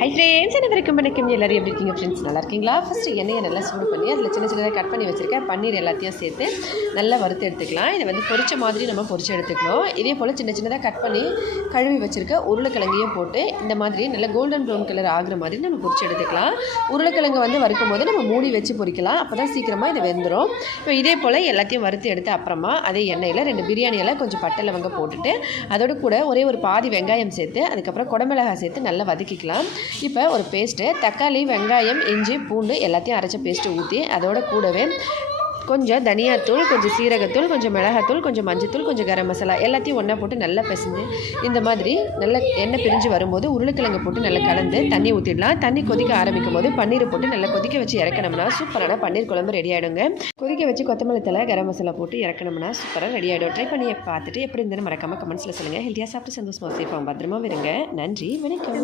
Hi friends, அனைவருக்கும் வணக்கம். எல்லாரும் எப்படி இருக்கீங்க ஃப்ரெண்ட்ஸ்? நல்லா இருக்கீங்களா? ஃபஸ்ட்டு எண்ணெயை நல்லா சூடு பண்ணி அதில் சின்ன சின்னதாக கட் பண்ணி வச்சுருக்கேன் பன்னீர் எல்லாத்தையும் சேர்த்து நல்லா வறுத்து எடுத்துக்கலாம். இதை வந்து பொரிச்ச மாதிரி நம்ம பொரிச்சு எடுத்துக்கணும். இதே போல் சின்ன சின்னதாக கட் பண்ணி கழுவி வச்சுருக்க உருளைக்கிழங்கையும் போட்டு இந்த மாதிரி நல்லா கோல்டன் ப்ரௌன் கலர் ஆகிற மாதிரி நம்ம பொரிச்சு எடுத்துக்கலாம். உருளைக்கிழங்கு வந்து வறுக்கும் போது நம்ம மூடி வச்சு பொரிக்கலாம். அப்போ தான் சீக்கிரமாக இது வெந்துடும். இப்போ இதே போல் எல்லாத்தையும் வறுத்து எடுத்து அப்புறமா அதே எண்ணெயில் 2 பிரியாணி எல்லாம் கொஞ்சம் பட்டை லவங்கம் போட்டுட்டு அதோடு கூட ஒரே ஒரு பாதி வெங்காயம் சேர்த்து அதுக்கப்புறம் குடமிளகாய் சேர்த்து நல்லா வதக்கிக்கலாம். இப்போ ஒரு பேஸ்ட்டு தக்காளி, வெங்காயம், இஞ்சி, பூண்டு எல்லாத்தையும் அரைச்ச பேஸ்ட்டு ஊற்றி அதோட கூடவே கொஞ்சம் தனியாத்தூள், கொஞ்சம் சீரகத்தூள், கொஞ்சம் மிளகாத்தூள், கொஞ்சம் மஞ்சத்தூள், கொஞ்சம் கரம் மசாலா எல்லாத்தையும் ஒன்றா போட்டு நல்லா பிசைஞ்சு இந்த மாதிரி நல்லா எண்ணெய் பிரிஞ்சு வரும்போது உருளைக்கிழங்கு போட்டு நல்லா கலந்து தண்ணி ஊற்றிடலாம். தண்ணி கொதிக்க ஆரம்பிக்கும் போது பன்னீரை போட்டு நல்லா கொதிக்க வச்சு இறக்கணும்னா சூப்பரான பன்னீர் குழம்பு ரெடி ஆகிடுங்க. கொதிக்க வச்சு கொத்தமல்லி தழை, கரம் மசாலா போட்டு இறக்கணும்னா சூப்பராக ரெடி ஆகிடும். ட்ரை பண்ணி பார்த்துட்டு எப்படி இருந்தேன்னு மறக்காமல் கமெண்ட்ஸில் சொல்லுங்கள். ஹெல்த்தியாக சாப்பிட்டு சந்தோஷமாக சேஃபாக பத்திரமா வருங்க. நன்றி, வணக்கம்.